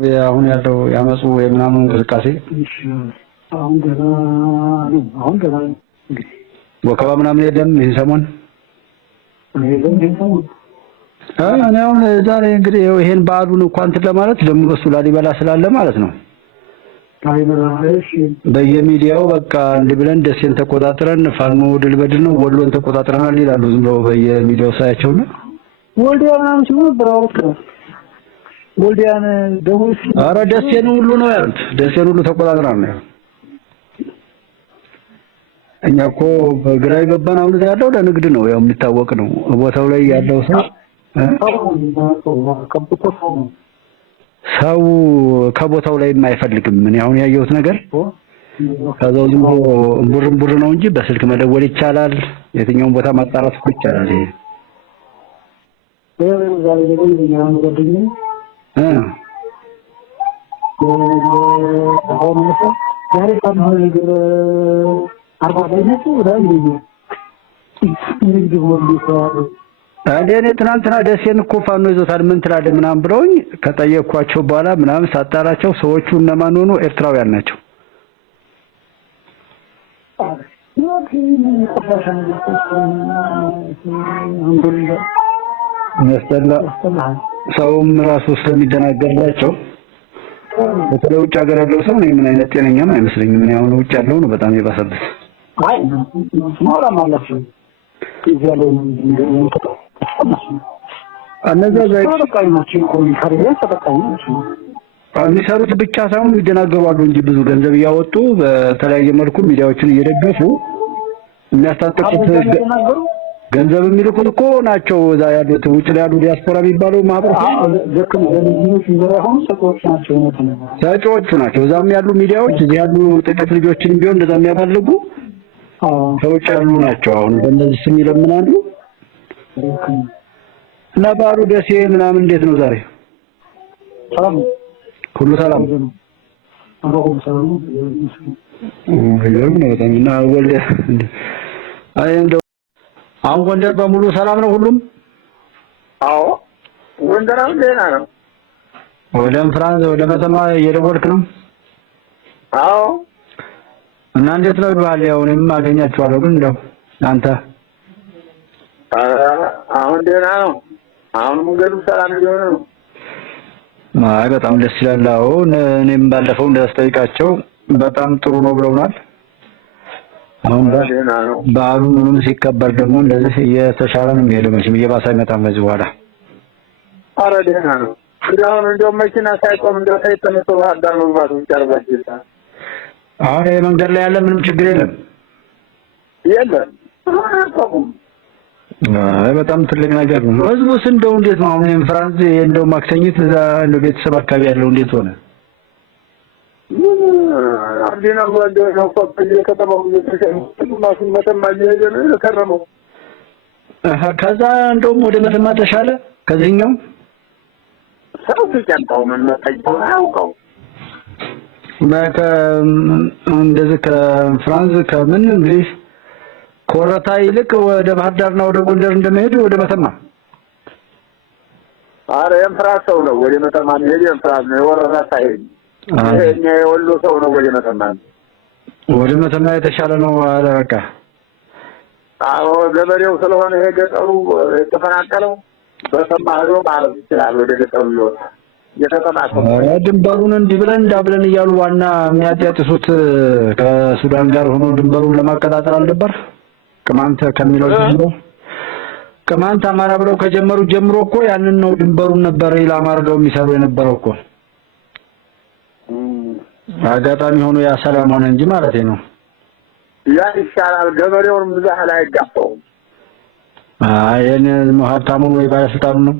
አሁን ያለው ያመጹ የምናምን እንቅስቃሴ አሁን ገና ወከባ ምናምን የለም ይሄን ሰሞን እኔ አሁን ዛሬ እንግዲህ ይሄን በዓሉን እንኳን ለማለት ደግሞ እሱ ላሊበላ ስላለ ማለት ነው በየሚዲያው በቃ እንደ ብለን ደሴን ተቆጣጥረን ፋኖ ድል በድል ነው ወሎን ተቆጣጥረናል ይላሉ ዝም ብለው በየሚዲያው ሳያቸው ነው ወልዲያ ምናምን ሲሆን ብራውት ወልዲያን ደውስ አረ ደሴን ሁሉ ነው ያሉት ደሴን ሁሉ ተቆጣጥረናል ነው እኛ እኮ በግራ የገባን አሁን ያለው ለንግድ ነው ያው የሚታወቅ ነው ቦታው ላይ ያለው ሰው ከቦታው ላይ የማይፈልግም ምን አሁን ያየሁት ነገር ከዛው ዝም ብሎ ቡር ነው እንጂ በስልክ መደወል ይቻላል የትኛውን ቦታ ማጣራት ይቻላል ዛሬ ደግሞ ያው ወደኝ ዛሬ ታዲያ ነገር 40 ነው ወዳጅ ንግድ ወልዲያ እኔ ትናንትና ደሴን እኮ ፋኖ ይዞታል ምን ትላለህ ምናምን ብለውኝ ከጠየቅኳቸው በኋላ ምናምን ሳጣራቸው ሰዎቹ እነማን ሆኑ ኤርትራውያን ናቸው ነስተላ ሰውም ራሱ ስለሚደናገርላቸው በተለይ ውጭ ሀገር ያለው ሰው ምን አይነት ጤነኛም አይመስለኝም ምን ያው ውጭ ያለው ነው በጣም የባሰበት አይ ሞራ ማለት ነው ይዘለው እነዛ ተጠቃሚዎችን ኮሚካሪያ ተጠቃሚዎች የሚሰሩት ብቻ ሳይሆን ይደናገራሉ እንጂ ብዙ ገንዘብ ያወጡ በተለያየ መልኩ ሚዲያዎችን እየደገፉ የሚያስታጥቁት ገንዘብ የሚልኩት እኮ ናቸው እዛ ያሉት ውጭ ላይ ያሉ ዲያስፖራ የሚባለው ማህበረሰብ ደክሞ ለልጆች ይዘራው ሰዎች ናቸው እዛም ያሉ ሚዲያዎች እዚህ ያሉ ጥቂት ልጆችን ቢሆን እንደዛ የሚያፈልጉ ሰዎች ያሉ ናቸው አሁን በእነዚህ ስም ይለምናሉ እና ባሩ ደሴ ምናምን እንዴት ነው ዛሬ ሰላም ሁሉ ሰላም እና ወልደ አይ እንደው አሁን ጎንደር በሙሉ ሰላም ነው ሁሉም አዎ ጎንደር አሁን ደህና ነው ወደም ፍራንስ ወደ መተማ እየደወልክ ነው አዎ እና እንዴት ነው ባል ያው እኔም አገኛቸዋለሁ ግን እንደው አንተ አሁን ደህና ነው አሁን መንገዱ ሰላም ሊሆን ነው አይ በጣም ደስ ይላል አሁን እኔም ባለፈው እንደስተይቃቸው በጣም ጥሩ ነው ብለውናል አሁን በዓሉ ምንም ሲከበር ደግሞ እንደዚህ የተሻለ ነው የሚሄደው መቼም እየባሰ አይመጣም በዚህ በኋላ አረ ደህና ነው አሁን እንደው መኪና ሳይቆም እንደው ሳይተነሱ ባህዳር መግባቱ ይቻላል አሁን መንገድ ላይ ያለ ምንም ችግር የለም የለም አይ በጣም ትልቅ ነገር ነው ህዝቡስ እንደው እንዴት ነው አሁን ፍራንስ እንደው ማክሰኝት እዛ እንደው ቤተሰብ አካባቢ ያለው እንዴት ሆነ አዲና ወንደው ነው ፈቅድ ከተማው ማሽን መተማ እየሄደ ከረመው ከዛ እንደውም ወደ መተማ ተሻለ ከዚህኛው ሰው ሲጨምጣው ምን መጣው አውቀው እንደዚህ ከፍራንስ ከምን እንግዲህ ኮረታ ይልቅ ወደ ባህር ዳርና ወደ ጎንደር እንደመሄድ ወደ መተማ አረ የፍራንስ ሰው ነው ወደ መተማ ነው የፍራንስ ነው ወረታ ሳይሄድ እኛ የወሎ ሰው ነው ወደ መተማ የተሻለ ነው አለ በቃ አዎ ገበሬው ስለሆነ ይሄ ገጠሩ ተፈናቀለው በሰማ ሄዶ ማለት ይችላል ወደ ገጠሩ ይወጣ የተተማከው ድንበሩን እንዲብለን እንዳብለን እያሉ ዋና የሚያጣጥሱት ከሱዳን ጋር ሆኖ ድንበሩን ለማቀጣጠር አልነበር ቅማንት ከሚለው ጀምሮ ቅማንት አማራ ብለው ከጀመሩ ጀምሮ እኮ ያንን ነው ድንበሩን ነበር ኢላማ አድርገው የሚሰሩ የነበረው እኮ አጋጣሚ ሆኖ ያ ሰላም ሆነ እንጂ ማለት ነው ያ ይሻላል ገበሬውን ብዛህ ላይ ጋፈው አይን ሀብታሙ ወይ ባለስልጣኑ ነው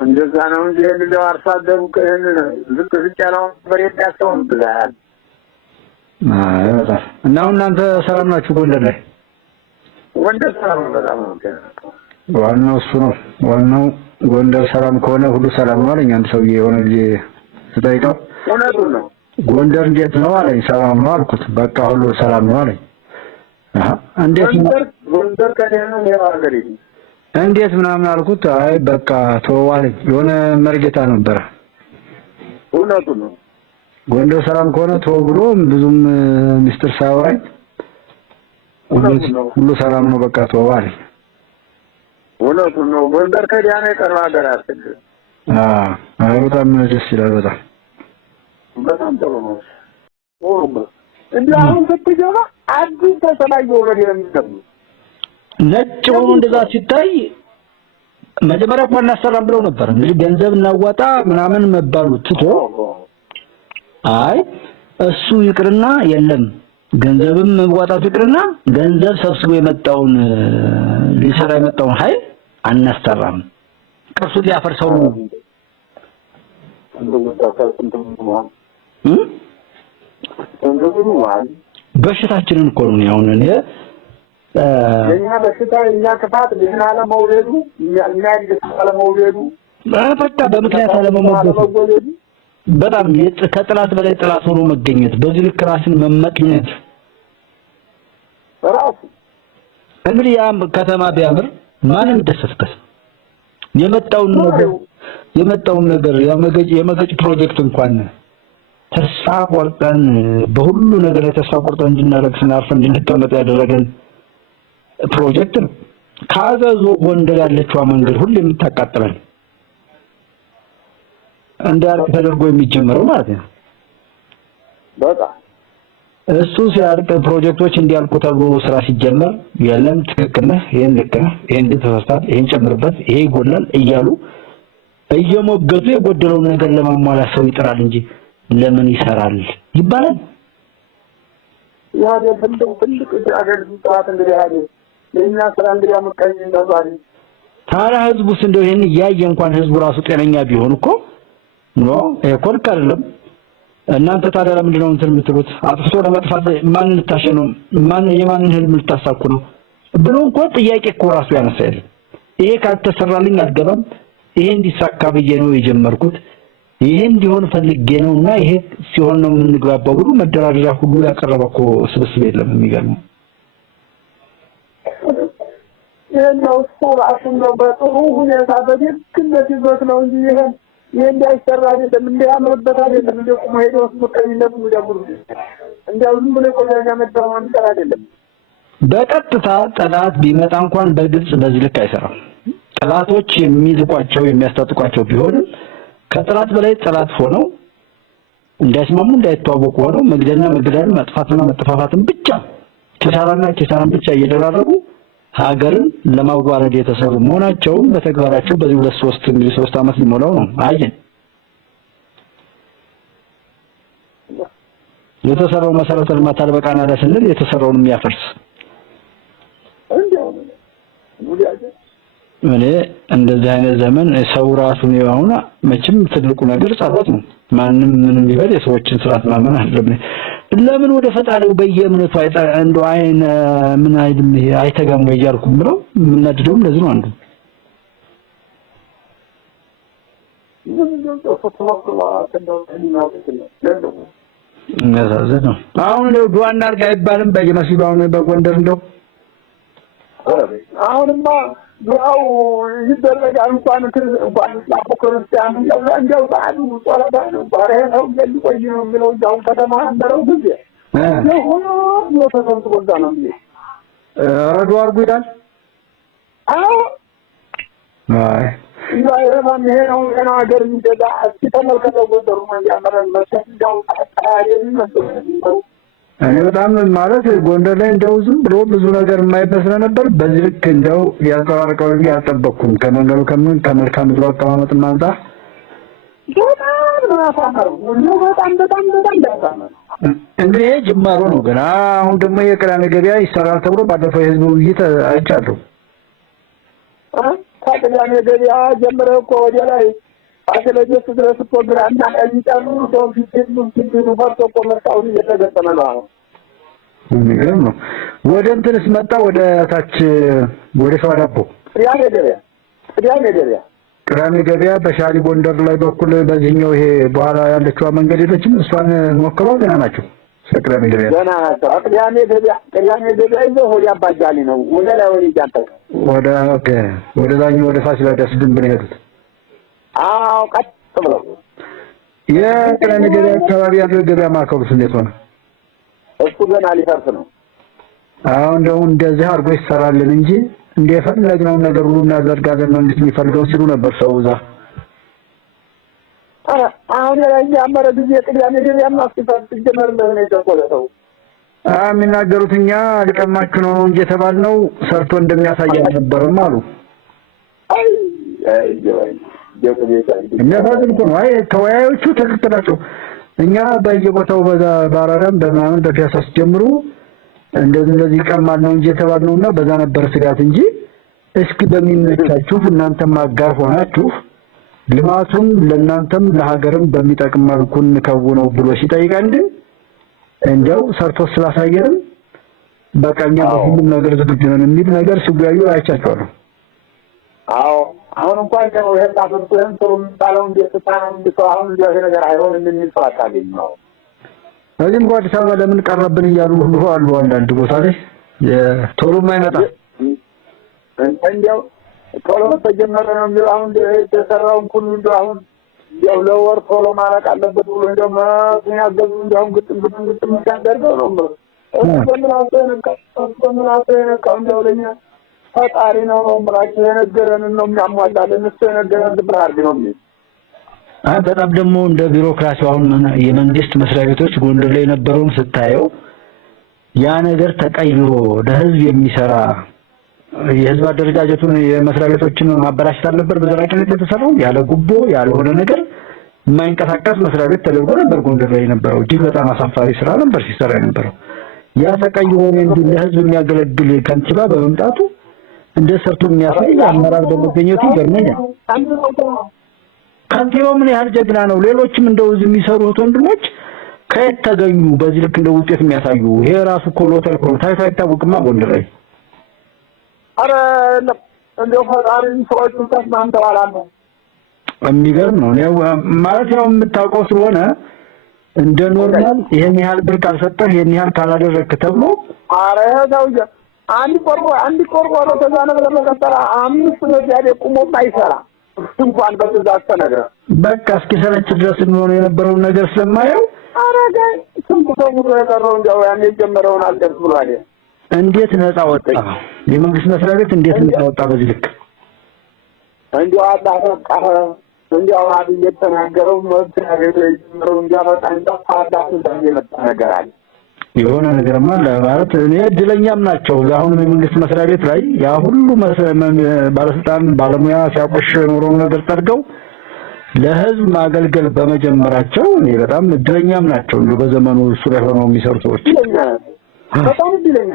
እንደዛ ነው እንጂ እንደው አርሶ አደሩ ከእነ ዝቅ ዝቅ ያለው በሬት ያሰው ብዛህ አይ በጣም እና እናንተ ሰላም ናችሁ ጎንደር ላይ ጎንደር ሰላም በጣም ነው ዋናው እሱ ነው ዋናው ጎንደር ሰላም ከሆነ ሁሉ ሰላም ነው አለኝ አንድ ሰውዬ የሆነ ጊዜ ስጠይቀው እውነቱን ነው ጎንደር እንዴት ነው አለኝ ሰላም ነው አልኩት በቃ ሁሉ ሰላም ነው አለኝ እንዴት ጎንደር ከደህና ያዋገሪ እንዴት ምናምን አልኩት አይ በቃ ተዋለኝ የሆነ መርጌታ ነበር እውነቱ ነው። ጎንደር ሰላም ከሆነ ተው ብሎ ብዙም ሚስጥር ሳያወራኝ ሁሉ ሰላም ነው በቃ ተው አለኝ። እውነቱ ነው። ጎንደር ከዲያና የቀረበ ሀገር አይደለም። በጣም ደስ ይላል። በጣም ጥሩ ነው። እንዲህ አሁን ስትገባ አዲስ ተሰላየ ወሬ ነው የሚሰማው። ነጭ ሆኖ እንደዛ ሲታይ መጀመሪያ እንኳን እናሰራም ብለው ነበር። እንግዲህ ገንዘብ እናዋጣ ምናምን መባሉ ትቶ አይ እሱ ይቅርና የለም ገንዘብም መዋጣቱ ይቅርና ገንዘብ ሰብስቦ የመጣውን ሊሰራ የመጣውን ኃይል አናስተራም ቅርሱ ሊያፈርሰው ነው። በሽታችንን እኮ ነው ያው ነው የኛ በሽታ የኛ ክፋት ለምን አለ መውለዱ እኛ አለ መውለዱ በቃ በምክንያት አለ መውለዱ በጣም ከጥላት በላይ ጥላት ሆኖ መገኘት በዚህ ልክ ራስን መመቅኘት ራሱ እንግዲህ ያ ከተማ ቢያምር ማንም ደሰስበት የመጣውን ነገር የመገጭ ፕሮጀክት እንኳን ተስፋ ቆርጠን በሁሉ ነገር ተስፋ ቆርጠን እንድናረግስና አርፈን እንድንቀመጥ ያደረገን ፕሮጀክት ነው። ካዘዞ ጎንደር ያለችው መንገድ ሁሉ የምታቃጥለን እንዳርቅ ተደርጎ የሚጀምረው ማለት ነው። በጣም እሱ ሲያርቅ ፕሮጀክቶች እንዲያልቁ ተብሎ ስራ ሲጀመር የለም ትክክል ነህ፣ ይሄን ልክ ነህ፣ ይሄን ተሳስተሃል፣ ይሄን ጨምርበት፣ ይሄ ይጎላል እያሉ እየሞገቱ የጎደለው ነገር ለማሟላት ሰው ይጥራል እንጂ ለምን ይሰራል ይባላል። ያ ትልቅ አገር ጥራት እንግዲህ ያለ ለኛ ስራ እንግዲህ አመቀኝ እንደዛሬ ታዲያ ህዝቡስ እንደው ይሄን ያየ እንኳን ህዝቡ ራሱ ጤነኛ ቢሆን እኮ ነው እኮልክ አይደለም። እናንተ ታዲያ ለምንድን ነው እንትን የምትሉት? አጥፍቶ ለመጥፋት ማን ልታሸነው የማንን ህልም ልታሳኩ ነው ብሎ እኮ ጥያቄ እኮ ራሱ ያነሳል። ይሄ ካልተሰራልኝ አልገባም፣ ይሄ እንዲሳካ ብዬ ነው የጀመርኩት፣ ይሄ እንዲሆን ፈልጌ ነውና ይሄ ሲሆን ነው የምንግባባው ብሎ መደራደሪያ ሁሉ ያቀረበው እኮ ስብስብ የለም። የሚገርመው የኛው ራሱ ነው በጥሩ ሁኔታ በደግነት ይዞት ነው እንጂ ይሄን እንዳይሰራ አይደለም እንዲያምርበት አይደለም እንደቆመ ሄዶ ወስመቀኝነት እንደምሩ እንደው ዝም ብሎ ቆያኛ መጣው አንተ አይደለም። በቀጥታ ጠላት ቢመጣ እንኳን በግልጽ በዚህ ልክ አይሰራም። ጠላቶች የሚልቋቸው የሚያስታጥቋቸው ቢሆንም ከጠላት በላይ ጠላት ሆነው እንዳይስማሙ እንዳይተዋወቁ ሆነው መግደልና መግደልን ማጥፋትና መጥፋፋትን ብቻ ኪሳራን ብቻ እየደራረጉ ሀገርን ለማዋረድ የተሰሩ መሆናቸው በተግባራቸው በዚህ 3 አመት ሊሞላው ነው። አየን የተሰራው መሰረተ ልማት አልበቃና ለስንል የተሰራውን የሚያፈርስ እኔ እንደዚህ አይነት ዘመን ሰው ራሱን ይዋውና መቼም ትልቁ ነገር ጸሎት ነው። ማንም ምንም ቢበል የሰዎችን ስርዓት ማመን አይደለም። ለምን ወደ ፈጣሪው በየእምነቱ እንደው አይን ምን አይልም አይተጋም ወይ ያልኩም ብለው ምንነድደውም ለዚህ ነው አንዱ ነው። አሁን ዱዓ እናድርግ አይባልም በየመስጊዱ አሁን በጎንደር እንደው አሁንማ ዱዓው ይደረጋል እንኳን ክርስቲያን እንደው ባዱ ጾላታ ነው ባረው እንደቆይ ነው የሚለው ጃው ከተማ እንደው ጊዜ ነው ተሰምቶ ወጣ ነው ረዱ አርጉ ይላል። አይ ይባረማን ይሄ ነው ሀገር እንደዛ ተመልከተው ወደሩ ማንያመረን መሰል ጃው ታዲያ እኔ በጣም ማለት ጎንደር ላይ እንደው ዝም ብሎ ብዙ ነገር የማይበስለ ነበር። በዚህ ልክ እንደው ያልተዋረቀው ያልጠበቅኩም ከመንገዱ ከመልካም ምድሩ አቀማመጥ ማንጣ እንግዲህ ጅማሮ ነው ገና። አሁን ደግሞ የቅዳሜ ገበያ ይሰራል ተብሎ ባለፈው የህዝብ ውይይት አይቻለሁ። ከቅዳሜ ገበያ ጀምሮ እኮ ወደ ላይ አገለጀት ድረስ ፕሮግራም ታቀይጣሉ ሰው ፊት ፈርቶ እኮ መጣው እየተገጠመ ነው። የሚገርም ነው። ወደ እንትንስ መጣ ወደ ታች ወደ ሸዋዳቦ ቅዳሜ ገበያ በሻሊ ጎንደር ላይ በኩል በዚህኛው ይሄ በኋላ ያለችው መንገድ የለችም። እሷን ሞክረው ገና ናቸው። ቅዳሜ ገበያ ገና ናቸው። ቅዳሜ ገበያ ይዘው ወደ አባጃሊ ነው ወደ ላይ ወደ ጃንታ ወደ ዛኛው ወደ ፋሲለደስ ድንብ ነው የሄዱት። ቀጥ ብለው የቅዳሜ ገበያ አካባቢ ያለው ገበያ ማዕከሉስ እንዴት ሆነ? እሱ ገና ሊፈርስ ነው። አሁን ደግሞ እንደዚህ አድርጎ ይሰራልን እንጂ እንደፈለግነውን ነገር ሁሉ እናደርጋለን መንግስት የሚፈልገው ሲሉ ነበር ሰው እዛ። አሁን ያመረ ጊዜ ቅዳሜ ገበያ ማስፈታት ጀመር ነው የተቆለጠው። የሚናገሩት እኛ ልቀማችሁ ነው እንጂ የተባልነው ሰርቶ እንደሚያሳይ አልነበረም አሉ። እነዚህ ነው አይ ተወያዮቹ ትክክል ናቸው። እኛ በየቦታው በአራዳም በማመን በፒያሳስ ጀምሩ እንደዚህ ቀማል ነው እንጂ የተባልነውና በዛ ነበር ስጋት እንጂ እስኪ በሚመቻችሁ እናንተም አጋር ሆናችሁ ልማቱን ለእናንተም ለሀገርም በሚጠቅም መልኩ እንከውነው ብሎ ሲጠይቀን እንደው ሰርቶ ስላሳየንም በቃኛ በሁሉም ነገር ዝግጁ ነን የሚል ነገር ሲጓዩ አይቻቸዋለሁ። አዎ አሁን እንኳን ነው የታፈርኩን ጥሩም ባለው እንደተጣና እንደተዋሁን እንደዚህ ነገር አይሆንም የሚል ሰው አታገኝም። እዚህም አዲስ አበባ ለምን ቀረብን እያሉ ሁሉ አሉ አንዳንድ ቦታ ላይ የቶሎም አይመጣ እንደው ቶሎ ተጀመረ ነው የሚለው አሁን የተሰራውን ሁሉ እንደው አሁን ያው ለወር ቶሎ ማለቅ አለበት ብሎ እንደው ያገዙ እንደው ግጥም ያደርገው ነው ማለት በምን አሰነካ እንደው ለኛ ፈጣሪ ነው ማለት የነገረን ነው የሚያሟላልን እሱ የነገረን ብራርድ ነው የሚል በጣም ደግሞ እንደ ቢሮክራሲ አሁን የመንግስት መስሪያ ቤቶች ጎንደር ላይ የነበረውን ስታየው ያ ነገር ተቀይሮ ለህዝብ የሚሰራ የህዝብ አደረጃጀቱን የመስሪያ ቤቶችን ማበላሸት አልነበር በዘላቂነት የተሰራው ያለ ጉቦ ያልሆነ ነገር የማይንቀሳቀስ መስሪያ ቤት ተደርጎ ነበር ጎንደር ላይ የነበረው እጅግ በጣም አሳፋሪ ስራ ነበር ሲሰራ የነበረው ያ ተቀይሮ እንዲህ ለህዝብ የሚያገለግል ከንቲባ በመምጣቱ እንደ ሰርቶ የሚያሳይ አመራር በመገኘቱ ይገርመኛል። ከንቲባው ምን ያህል ጀግና ነው። ሌሎችም እንደው የሚሰሩት ወንድሞች ከየት ተገኙ በዚህ ልክ እንደው ውጤት የሚያሳዩ ይሄ ራሱ ኮሎተል ታይቶ አይታወቅማ ጎንደር ላይ አረ እንደው ፈጣሪ ሰዎች ተስማምተዋል ነው የሚገርም ነው። ማለት ያው የምታውቀው ስለሆነ እንደ ኖርማል ይሄን ያህል ብር ካልሰጠህ ይሄን ያህል ካላደረክ ተብሎ አረ ያውያ አንድ ቆርቆሮ ተዛነ ለመቀጠራ 5 በዚያዴ ቁሞ ማይሰራ እንኳን በትእዛዝ ተነገረ በቃ እስኪሰለች ድረስ ነው የነበረው ነገር ስለማየው አረጋ ስንት ሰው ሙሉ የቀረው እንደው ያኔ ጀመረውን አልደርስ ብሏል። እንዴት ነፃ ወጣ የመንግስት መስሪያ ቤት እንዴት ነፃ ወጣ በዚህ ልክ እንደው አጣጣ እንደው አዲ የተናገረው መስሪያ ቤት ጀመረው እንዲያመጣ እንደፋዳት እንደሚመጣ ነገር አለ የሆነ ነገርማ ለማለት እኔ እድለኛም ናቸው። አሁን የመንግስት መስሪያ ቤት ላይ ያ ሁሉ ባለስልጣን ባለሙያ ሲያቆሽ ኖረው ነገር ጠርገው ለህዝብ ማገልገል በመጀመራቸው እኔ በጣም እድለኛም ናቸው። እንዴ በዘመኑ እሱ ላይ ሆነው የሚሰሩ ሰዎች በጣም እድለኛ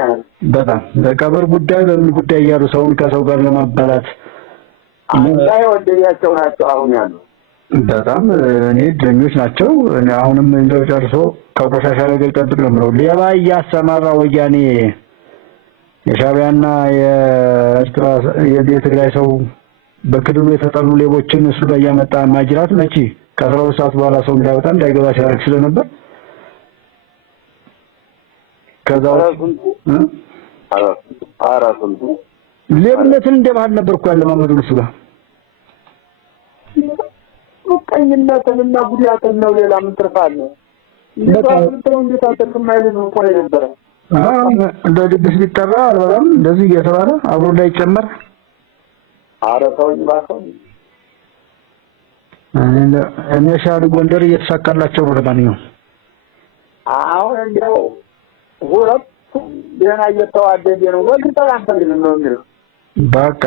በጣም በቀብር ጉዳይ በምን ጉዳይ ያሉ ሰውን ከሰው ጋር ለማባላት አይ ወደያቸው ናቸው አሁን ያሉ በጣም እኔ እድለኞች ናቸው። አሁንም እንደው ጨርሶ ከቆሻሻ ነገር ጠብቅ ነው ሌባ ያሰማራ ወያኔ የሻቢያና የኤርትራ የትግራይ ሰው በክልሉ የተጠሉ ሌቦችን እሱ ላይ ያመጣ ማጅራት ነች ከ12 ሰዓት በኋላ ሰው እንዳይወጣ እንዳይገባ ሲያደርግ ስለነበር ከዛው አራቱን ሌብነትን እንደባህል ነበርኩ ያለ ማመዱ እሱ ጋር ቀኝነትንና ጉዳትን ነው ሌላ ምን ትርፋለ በጣም እንዴት አተከማይል ነው ቆይ ነበር እንደ ድግስ ቢጠራ አልበላም እንደዚህ እየተባለ አብሮ እንዳይጨመር አረታውኝ ባሰው እኔ ሻል ጎንደር እየተሳካላቸው ነው ለማንኛውም አሁን እንደው ሁለት ደህና እየተዋደደ ነው ወልድ ተላንተ ነው የሚለው በቃ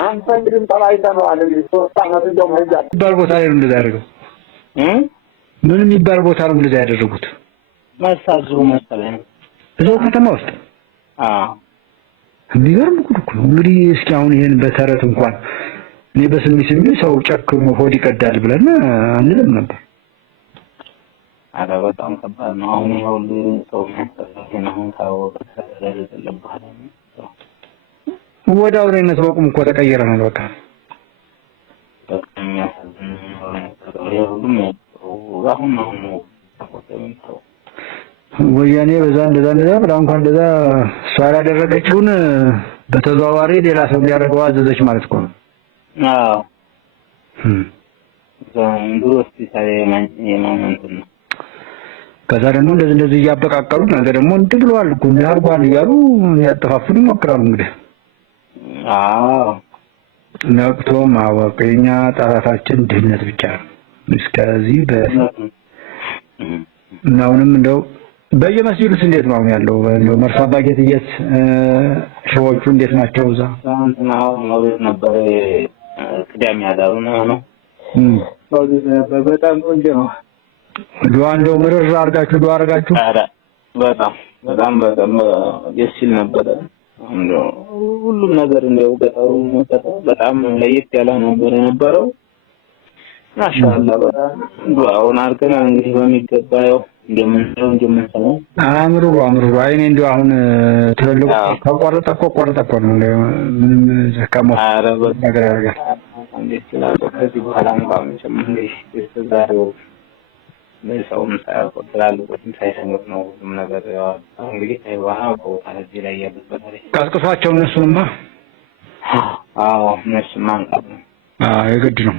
አንተ እንግዲህ ተባይተናል እንግዲህ 3 አመት እንደውም ሄጃል ባል ቦታ ላይ እንደዛ ያደርገው ምን የሚባል ቦታ ነው እንደዛ ያደረጉት መሳዙ መሰለኝ እዛው ከተማ ውስጥ የሚገርም እኮ ነው እንግዲህ እስኪ አሁን ይሄን በተረት እንኳን እኔ በስሚ ሰው ጨክሞ ሆድ ይቀዳል ብለን አንልም ነበር አረ በጣም ከባድ ነው አሁን ሁሉ ሰው መሰለኝ አሁን ታወቀ ስለለባህ ወደ አውሬነት በቁም እኮ ተቀየረ ነው በቃ ወያኔ በዛ እንደዛ ብላ እንኳን እንደዛ ሷራ ያደረገችውን በተዘዋዋሪ ሌላ ሰው ሊያደርገው አዘዘች ማለት ነው። አዎ እንዱስቲ ሳይ የማንንት ነው ከዛ ደግሞ እንደዚህ እያበቃቀሉ ነገ ደግሞ እንት ብለዋል እኮ ያርጓል እያሉ ያጠፋፉን ይሞክራሉ እንግዲህ አዎ ነቅቶ ማወቅ የኛ ጠላታችን ድህነት ብቻ ነው እስከዚህ እናውንም እንደው በየመስጊዱስ እንዴት ነው ያለው እንደው መርሳ ባጌትየት ሸዎቹ እንዴት ናቸው እዛ ሳንትናው መውለድ ነበር ቅዳሜ ያዳሩ ነው በጣም ቆንጆ ነው ዱዓ እንደው ምርር አርጋችሁ ዱዓ አርጋችሁ በጣም ደስ ይል ነበር እንደው ሁሉም ነገር እንደው በጣም ለየት ያለ ነበር የነበረው ማሻአላህ በጣም ዱዓውን አርገን እንግዲህ በሚገባው እንደምንሰማው አምሩ አይኔ እንደው አሁን ትልልቁ ተቆረጠ እኮ ነው ምንም ዘካሞ ነገር ያደርጋል እንዴት ይችላል ከዚህ በኋላ እንኳን እንግዲህ ተዛሬው ለሰውም ሳይቆጥራሉ ወይም ሳይሰሙት ነው ሁሉም ነገር እንግዲህ ታይዋው ከዚህ ላይ ያሉበት ቀስቅሷቸው እነሱማ እነሱማ የግድ ነው